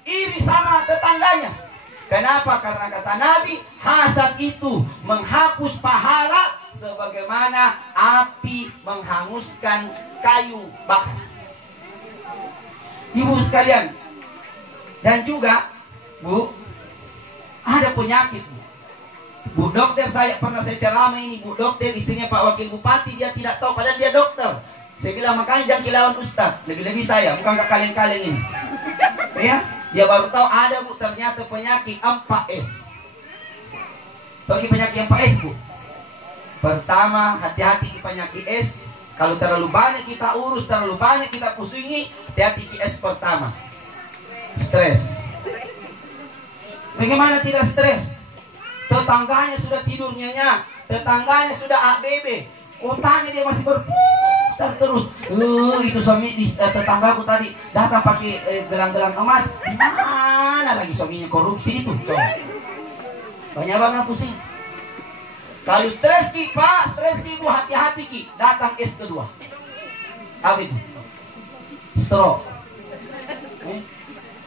iri sama tetangganya. Kenapa? Karena kata Nabi, hasad itu menghapus pahala sebagaimana api menghanguskan kayu bakar. Ibu sekalian, dan juga Bu, ada penyakit Bu dokter, pernah saya ceramah ini, Bu dokter istrinya Pak Wakil Bupati, dia tidak tahu padahal dia dokter. Saya bilang makanya jangan kilauan Ustaz, lebih-lebih saya, bukan ke kalian-kalian ini. Ya, dia baru tahu ada Bu ternyata penyakit 4S. Bagi penyakit 4S Bu. Pertama, hati-hati di penyakit S. Kalau terlalu banyak kita urus, terlalu banyak kita pusingi, hati-hati di S pertama. Stres. Bagaimana tidak stres? Tetangganya sudah tidur nyenyak, tetangganya sudah ABB, otaknya dia masih berputar terus. Itu suami tetanggaku tadi datang pakai gelang-gelang emas. Mana lagi suaminya korupsi itu? Coba. Banyak banget pusing. Kalau stres ki Pak, stres ki Bu, hati-hati ki. Datang S kedua. Apa itu? Stroke.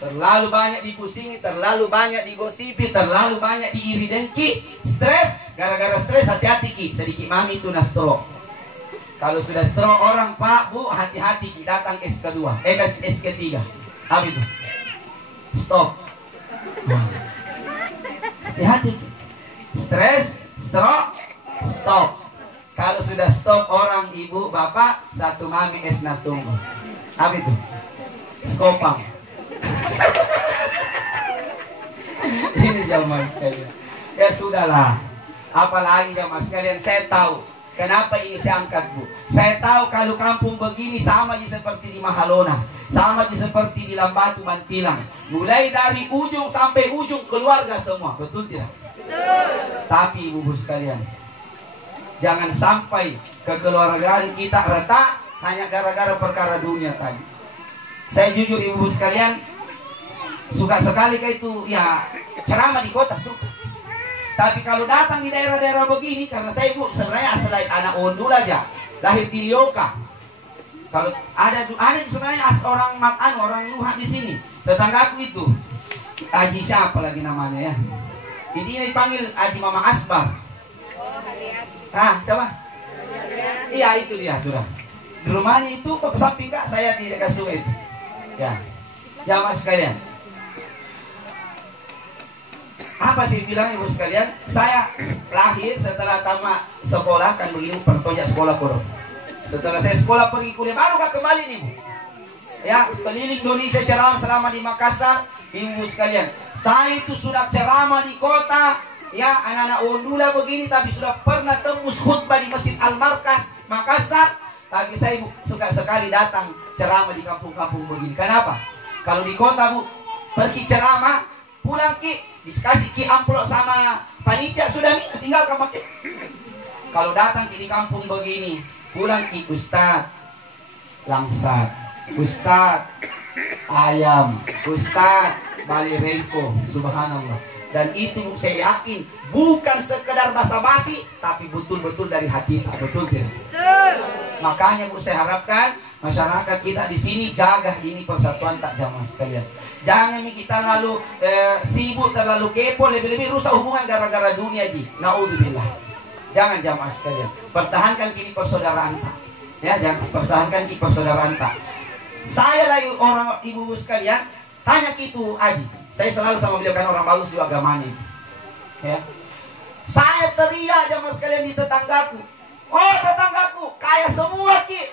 Terlalu banyak dipusingi, terlalu banyak digosipi, terlalu banyak diiri dengki, stres. Gara-gara stres hati-hati ki, sedikit mami itu na stroke. Kalau sudah stroke orang Pak Bu, hati-hati ki, datang S kedua, S ketiga. Apa itu? Stop. Hati-hati ki. Stres, stroke, stop. Kalau sudah stop orang ibu bapak, satu mami S na tunggu. Apa itu? Skopang. Ini jamaah sekalian. Ya sudahlah. Apalagi jamaah sekalian, saya tahu kenapa ini saya angkat Bu. Saya tahu kalau kampung begini sama seperti di Mahalona, sama seperti di Lambatu Bantilang. Mulai dari ujung sampai ujung keluarga semua, betul tidak? Betul. Tapi ibu sekalian, jangan sampai kekeluargaan kita retak hanya gara-gara perkara dunia tadi. Saya jujur ibu sekalian, suka sekali kayak itu ya ceramah di kota suka. Tapi kalau datang di daerah-daerah begini, karena saya Bu sebenarnya asal anak Ondul aja, lahir di Rioka. Kalau ada sebenarnya orang Matan, orang Nuha di sini. Tetanggaku itu Haji siapa lagi namanya ya? Ini dipanggil Haji Mama Asbar. Coba. Iya itu dia sudah. Di rumahnya itu samping kak saya di dekat sungai itu. Ya, jamaah sekalian. Apa sih bilang ibu sekalian? Saya lahir setelah tamat sekolah kan begini pertojak sekolah korup. Setelah saya sekolah pergi kuliah baru kak kembali nih bu. Ya keliling Indonesia ceramah selama di Makassar, ibu sekalian. Saya itu sudah ceramah di kota, ya anak-anak Ondula begini, tapi sudah pernah tembus khutbah di Masjid Al-Markas Makassar. Tapi saya bu, suka sekali datang ceramah di kampung-kampung begini. Kenapa? Kalau di kota bu, pergi ceramah, pulang ki, dikasih ki amplop sama panitia sudah nih, tinggal kamu ki. Kalau datang ki di kampung begini, pulang ki Ustaz langsat, Ustaz ayam, Ustaz Bali Renko, subhanallah. Dan itu saya yakin bukan sekedar basa-basi, tapi betul-betul dari hati, betul tidak? Makanya bu saya harapkan masyarakat kita di sini jaga ini persatuan tak jamaah sekalian. Jangan kita lalu sibuk terlalu kepo, lebih-lebih rusak hubungan gara-gara dunia ji. Naudzubillah. Jangan jamaah sekalian. Pertahankan kini persaudaraan tak. Ya, jangan pertahankan kini persaudaraan tak. Saya lagi orang ibu sekalian tanya gitu Aji. Saya selalu sama beliau kan orang bagus di agamanya. Ya. Saya teriak jamaah sekalian di tetanggaku. Oh tetanggaku kaya semua ki.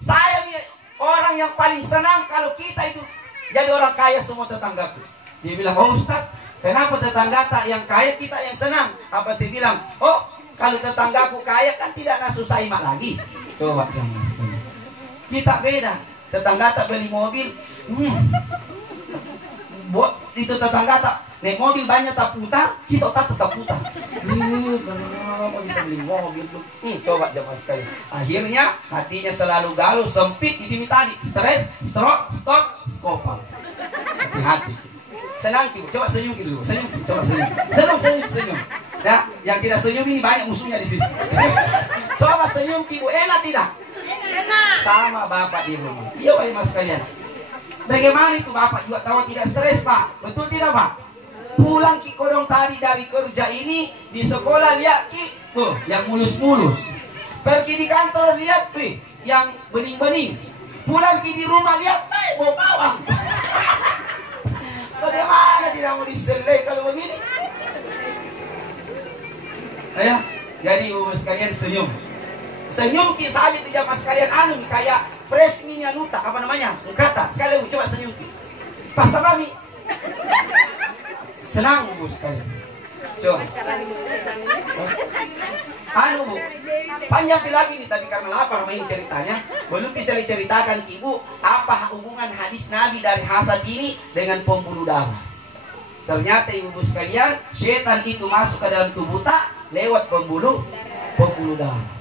Saya nih orang yang paling senang kalau kita itu jadi orang kaya semua tetanggaku. Dia bilang, oh Ustaz, kenapa tetangga tak yang kaya kita yang senang? Apa saya bilang, oh kalau tetanggaku kaya kan tidak nasu saimak lagi. Coba jamaah sekalian. Kita beda. Tetangga tak beli mobil. Buat itu tetangga tak naik mobil banyak tak putar, kita tak tetap putar. Kenapa bisa beli mobil tuh? Coba jamaah sekali. Akhirnya hatinya selalu galau, sempit, itu tadi stres, stroke, stop, skopal. Hati-hati. Senang ki, coba senyum ki dulu. Senyum, coba senyum. Senyum. Nah, yang tidak senyum ini banyak musuhnya di sini. Coba senyum ki, Bu. Enak tidak? Enak. Sama bapak di rumah. Iya, Pak Mas sekalian. Bagaimana itu bapak juga tahu tidak stres pak? Betul tidak pak? Pulang ki kodong tadi dari kerja ini di sekolah lihat ki, yang mulus-mulus. Pergi di kantor lihat tuh yang bening-bening. Pulang ki di rumah lihat bau bawang. Bagaimana tidak mau diselai kalau begini? Ya, jadi ibu sekalian senyum. Senyum ki saja itu jamaah sekalian anu kayak fresh minya nuta apa namanya? Kata sekali coba senyum. Pas salami. Senang bu sekalian. Coba. Anu bu, panjang lagi nih tapi karena lapar main ceritanya, belum bisa diceritakan ibu apa hubungan hadis Nabi dari hasad ini dengan pembuluh darah. Ternyata ibu sekalian, setan itu masuk ke dalam tubuh tak lewat pembuluh darah.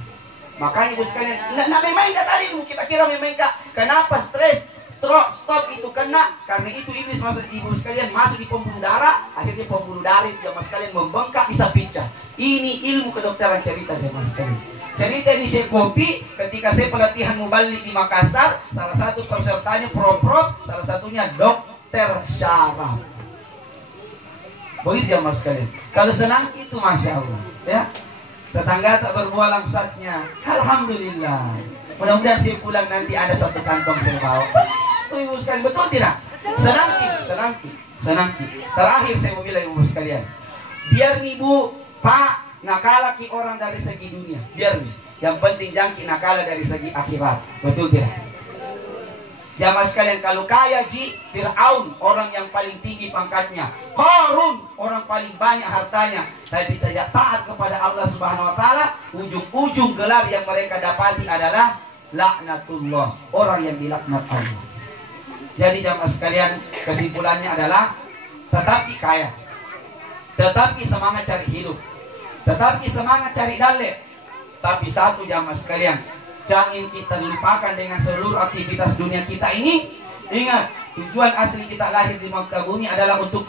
Makanya ibu sekalian, memang enggak tadi kita kira memang enggak. Kenapa stres, stroke, stop itu kena? Karena itu iblis masuk ibu sekalian masuk di pembuluh darah, akhirnya pembuluh darah itu jamaah sekalian membengkak bisa pecah. Ini ilmu kedokteran cerita jamaah sekalian. Cerita ini saya kopi ketika saya pelatihan mubalik di Makassar, salah satu pesertanya prof, salah satunya dokter syaraf. Begitu jamaah sekalian. Kalau senang itu masya Allah, ya. Tetangga tak berbuah langsatnya. Alhamdulillah. Mudah-mudahan saya pulang nanti ada satu kantong saya bawa. Itu ibu sekalian, betul tidak? Senang ki. Terakhir saya mau bilang ibu sekalian. Biar nih bu, pak, nakalaki orang dari segi dunia. Biar nih. Yang penting jangki nakala dari segi akhirat. Betul tidak? Jamaah sekalian, kalau kaya ji, Fir'aun orang yang paling tinggi pangkatnya, Qarun orang paling banyak hartanya, tapi tidak taat kepada Allah Subhanahu wa taala, ujung-ujung gelar yang mereka dapati adalah laknatullah, orang yang dilaknat Allah. Jadi jamaah sekalian, kesimpulannya adalah tetapi kaya, tetapi semangat cari hidup, tetapi semangat cari dalek. Tapi satu jamaah sekalian, jangan kita lupakan dengan seluruh aktivitas dunia kita ini. Ingat, tujuan asli kita lahir di muka bumi adalah untuk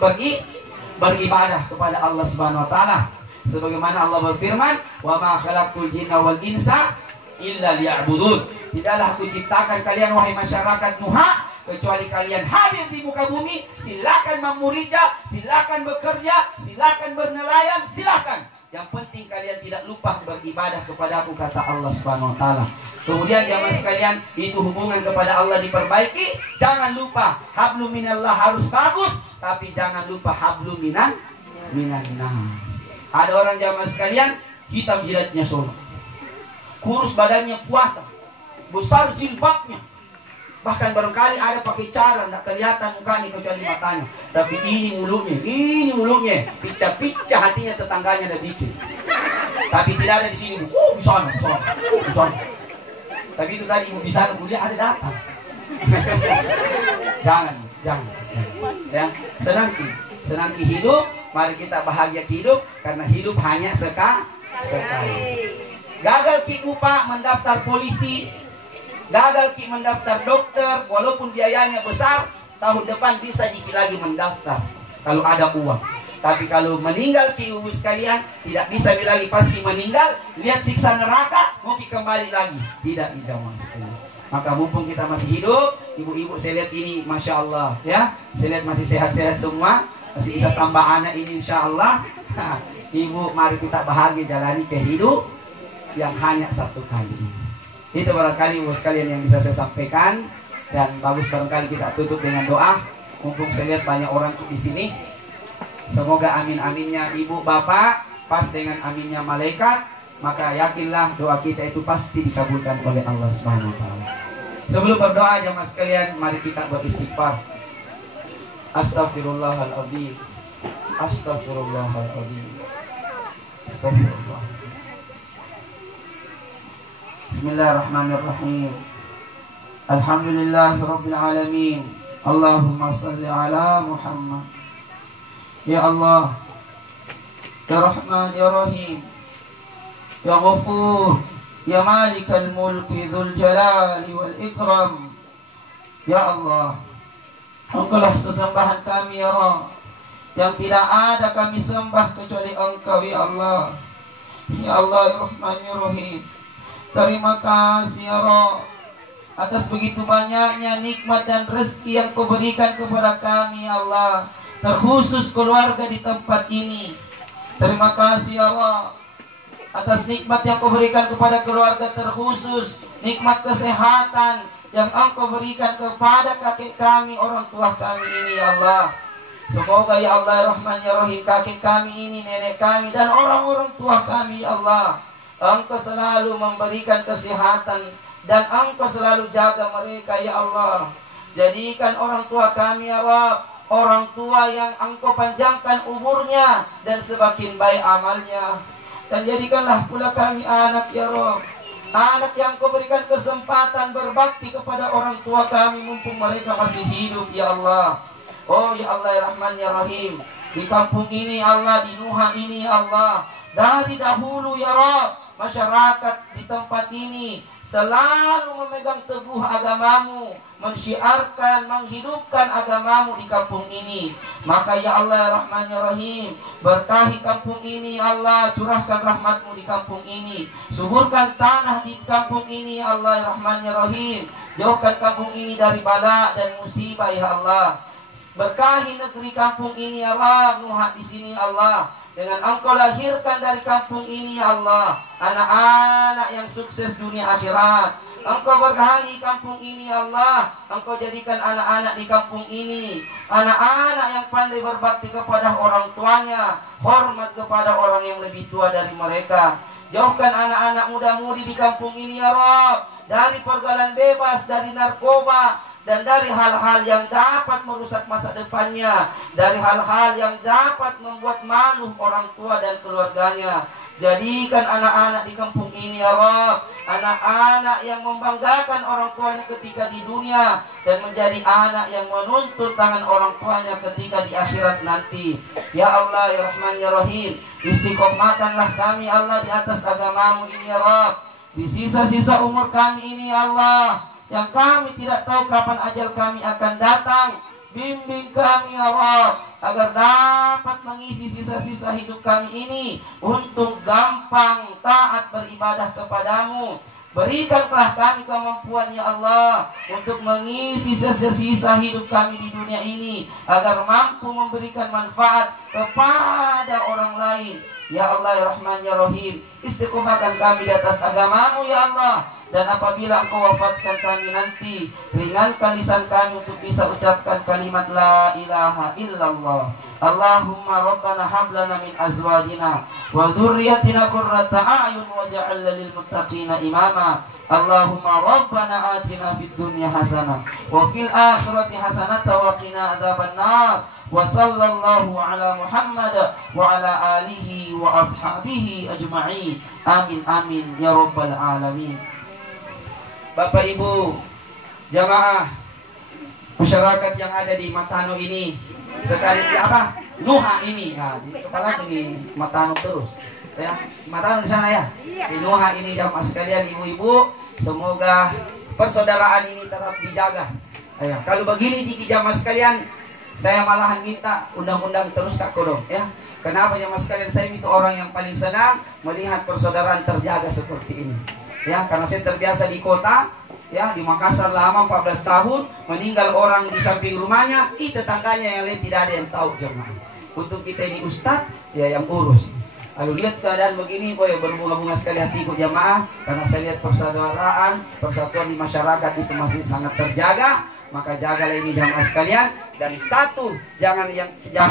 beribadah kepada Allah Subhanahu wa taala. Sebagaimana Allah berfirman, "Wa ma khalaqtul jinna wal insa illa liya'budun." Tidaklah aku ciptakan kalian wahai masyarakat Nuha kecuali kalian hadir di muka bumi. Silakan memurija, silakan bekerja, silakan bernelayan, silakan. Yang penting kalian tidak lupa beribadah kepadaku, kata Allah Subhanahu wa taala. Kemudian jamaah sekalian, itu hubungan kepada Allah diperbaiki. Jangan lupa hablum minallah harus bagus, tapi jangan lupa hablum minan nas. Ada orang jamaah sekalian, hitam jidatnya sono, kurus badannya puasa, besar jilbabnya, bahkan barangkali ada pakai cara tidak kelihatan mukanya kecuali matanya, tapi ini mulutnya, pica-pica hatinya tetangganya ada bikin. Tapi tidak ada di sini, di sana. Tapi itu tadi di sana kuliah ada datang. jangan. Ya, senanti hidup. Mari kita bahagia hidup, karena hidup hanya sekali. Gagal ki lupa mendaftar polisi, gagal ki mendaftar dokter, walaupun biayanya besar, tahun depan bisa Ki lagi mendaftar kalau ada uang. Tapi kalau meninggal Ki ibu sekalian, tidak bisa lagi pasti meninggal. Lihat siksa neraka, mau Ki kembali lagi, tidak dijawab. Maka mumpung kita masih hidup, ibu-ibu saya lihat ini, masya Allah, ya, saya lihat masih sehat-sehat semua, masih bisa tambah anak ini, insya Allah. Ibu, mari kita bahagia jalani kehidupan yang hanya satu kali. Itu barangkali ibu sekalian yang bisa saya sampaikan, dan bagus barangkali kita tutup dengan doa. Mumpung saya lihat banyak orang di sini, semoga amin-aminnya ibu bapak pas dengan aminnya malaikat, maka yakinlah doa kita itu pasti dikabulkan oleh Allah Subhanahu wa taala. Sebelum berdoa jemaah sekalian, mari kita beristighfar. Astaghfirullahaladzim. Astaghfirullahaladzim. Astaghfirullah. Bismillahirrahmanirrahim. Alhamdulillahirabbil alamin. Allahumma shalli ala Muhammad. Ya Allah, Ya Rahman, Ya Rahim, Ya Ghafur, Ya Malikal Mulki Dzul Jalali wal Ikram. Ya Allah, Engkaulah sesembahan kami ya Allah, yang tidak ada kami sembah kecuali Engkau ya Allah. Ya Allah, Ya Rahman, Ya Rahim, terima kasih ya Allah atas begitu banyaknya nikmat dan rezeki yang Kau berikan kepada kami ya Allah, terkhusus keluarga di tempat ini. Terima kasih ya Allah atas nikmat yang Kau berikan kepada keluarga, terkhusus nikmat kesehatan yang Engkau berikan kepada kakek kami, orang tua kami ini ya Allah. Semoga ya Allah, Ya Rahman, Ya Rahim, kakek kami ini, nenek kami, dan orang-orang tua kami ya Allah, Engkau selalu memberikan kesehatan dan Engkau selalu jaga mereka ya Allah. Jadikan orang tua kami ya Allah orang tua yang Engkau panjangkan umurnya dan semakin baik amalnya. Dan jadikanlah pula kami anak ya Rabb, anak yang Kau berikan kesempatan berbakti kepada orang tua kami mumpung mereka masih hidup ya Allah. Oh ya Allah, Ya Rahman, Ya Rahim, di kampung ini Allah, di Nuha ini Allah, dari dahulu ya Rabb, masyarakat di tempat ini selalu memegang teguh agamamu, mensyiarkan, menghidupkan agamamu di kampung ini. Maka ya Allah, Ya Rahman, Ya Rahim, berkahi kampung ini Allah, curahkan rahmatmu di kampung ini, suburkan tanah di kampung ini ya Allah, Ya Rahman, Ya Rahim, jauhkan kampung ini dari bala dan musibah ya Allah. Berkahi negeri kampung ini ya Allah, Nuha di sini Allah, dengan Engkau lahirkan dari kampung ini ya Allah anak-anak yang sukses dunia akhirat. Engkau berkahi kampung ini ya Allah, Engkau jadikan anak-anak di kampung ini anak-anak yang pandai berbakti kepada orang tuanya, hormat kepada orang yang lebih tua dari mereka. Jauhkan anak-anak muda-mudi di kampung ini ya Rabb dari pergaulan bebas, dari narkoba, dan dari hal-hal yang dapat merusak masa depannya, dari hal-hal yang dapat membuat malu orang tua dan keluarganya. Jadikan anak-anak di kampung ini ya Rabb anak-anak yang membanggakan orang tuanya ketika di dunia, dan menjadi anak yang menuntut tangan orang tuanya ketika di akhirat nanti. Ya Allah, Ya Rahman, Ya Rahim, istiqomakanlah kami Allah di atas agamamu ini ya Rabb. Di sisa-sisa umur kami ini ya Allah, yang kami tidak tahu kapan ajal kami akan datang, bimbing kami ya Allah, agar dapat mengisi sisa-sisa hidup kami ini untuk gampang taat beribadah kepadamu, Berikanlah kami kemampuan ya Allah untuk mengisi sisa-sisa hidup kami di dunia ini agar mampu memberikan manfaat kepada orang lain. Ya Allah ya Rahman ya Rahim, istiqomahkan kami di atas agamamu ya Allah. Dan apabila Engkau wafatkan kami nanti, ringankan lisan kami untuk bisa ucapkan kalimat la ilaha illallah. Allahumma rabbana hablana min azwajina wa dhurriyyatina qurrata a'yun waj'alna lil muttaqina imama. Allahumma rabbana atina fid dunya hasanah wa fil akhirati hasanah wa qina adzabannar. Wa sallallahu ala Muhammad wa ala alihi wa ashabihi ajma'in. Amin amin ya rabbal alamin. Bapak Ibu jamaah masyarakat yang ada di Matano ini, sekali di apa? Nuha ini. Nah, di kepala ini Matano terus. Ya, Matano di sana ya. Di Nuha ini jamaah sekalian, ibu-ibu, semoga persaudaraan ini tetap dijaga. Ya, kalau begini di jamaah sekalian, saya malahan minta undang-undang terus Kak Kodong ya. Kenapa jamaah sekalian, saya itu orang yang paling senang melihat persaudaraan terjaga seperti ini. Ya, karena saya terbiasa di kota, ya di Makassar lama 14 tahun, meninggal orang di samping rumahnya, tetangganya yang lain tidak ada yang tahu jemaah. Untuk kita ini ustadz, ya yang urus. Lalu lihat keadaan begini, boy berbunga-bunga sekali hatiku jemaah, karena saya lihat persaudaraan, persatuan di masyarakat itu masih sangat terjaga. Maka jagalah ini jamaah sekalian. Dan satu, jangan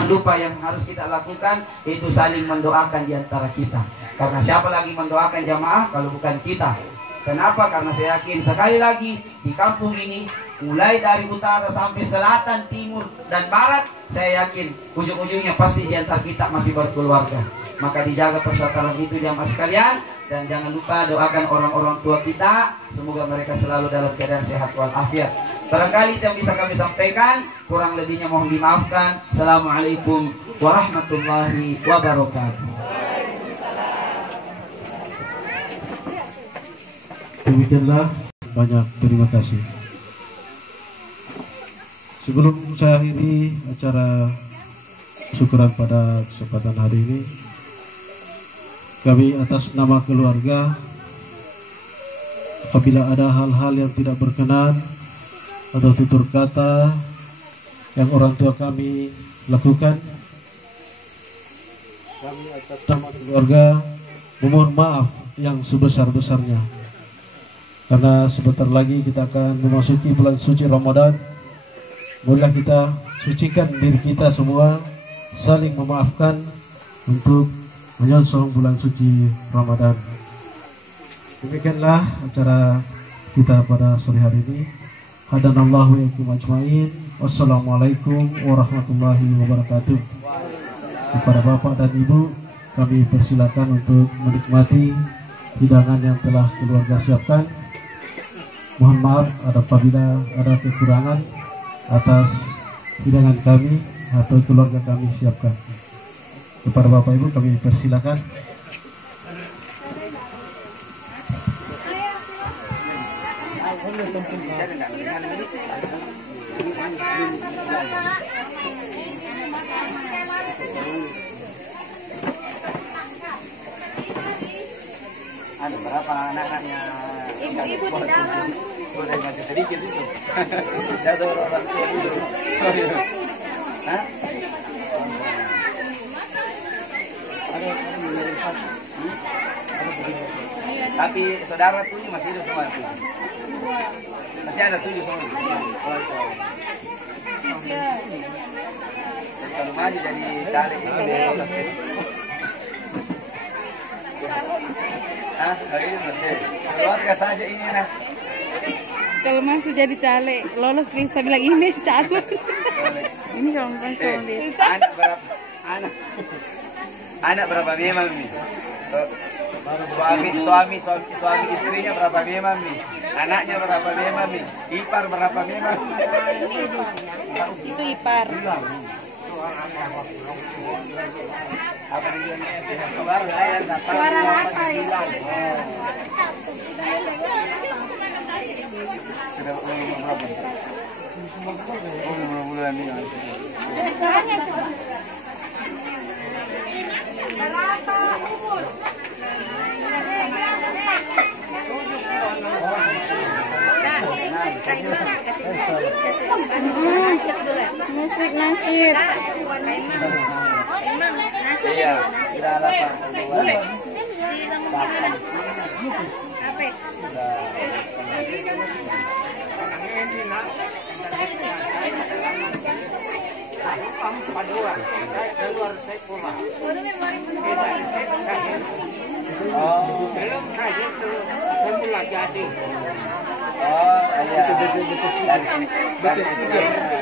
lupa yang harus kita lakukan, itu saling mendoakan di antara kita. Karena siapa lagi mendoakan jamaah kalau bukan kita? Kenapa? Karena saya yakin sekali lagi di kampung ini, mulai dari utara sampai selatan, timur dan barat, saya yakin ujung-ujungnya pasti di antara kita masih berkeluarga. Maka dijaga persatuan itu jamaah sekalian. Dan jangan lupa doakan orang-orang tua kita, semoga mereka selalu dalam keadaan sehat walafiat. Barangkali itu yang bisa kami sampaikan, kurang lebihnya mohon dimaafkan. Assalamualaikum warahmatullahi wabarakatuh. Demikianlah, banyak terima kasih. Sebelum saya akhiri acara syukuran pada kesempatan hari ini, kami atas nama keluarga, apabila ada hal-hal yang tidak berkenan atau tutur kata yang orang tua kami lakukan, kami atas nama keluarga memohon maaf yang sebesar-besarnya. Karena sebentar lagi kita akan memasuki bulan suci Ramadan. Marilah kita sucikan diri kita semua, saling memaafkan untuk menyongsong bulan suci Ramadan. Demikianlah acara kita pada sore hari ini. Hadanallahu wa iyyakum ajmain. Wassalamualaikum warahmatullahi wabarakatuh. Kepada Bapak dan Ibu, kami persilakan untuk menikmati hidangan yang telah keluarga siapkan. Mohon maaf apabila ada kekurangan atas hidangan kami atau keluarga kami siapkan. Kepada Bapak Ibu kami persilakan. Ada berapa anak-anaknya? Ibu-ibu di dalam. Boleh masih sedikit itu. Tidak seorang orang tua dulu. Hah? Tapi saudara tuh masih hidup semua tuh. Masih ada 7 semua. Jadi kalau maju jadi caleg ini deh. Ah, ini betul. Keluarga saja ini nah. Kalau masuk jadi caleg, lolos bisa bilang ini caleg. Ini kalau bukan Anak berapa? Anak berapa memang nih? Suami istrinya berapa memang nih? Anaknya berapa memang nih? Ipar berapa memang? Itu ipar. Apa dia? Suara apa ya? Sudah umur berapa? Umur bulan ini. Berapa umur? Musik nasyid. Iya, sudah 8. Belum kayak itu semula jadi. Oh, iya. Betul.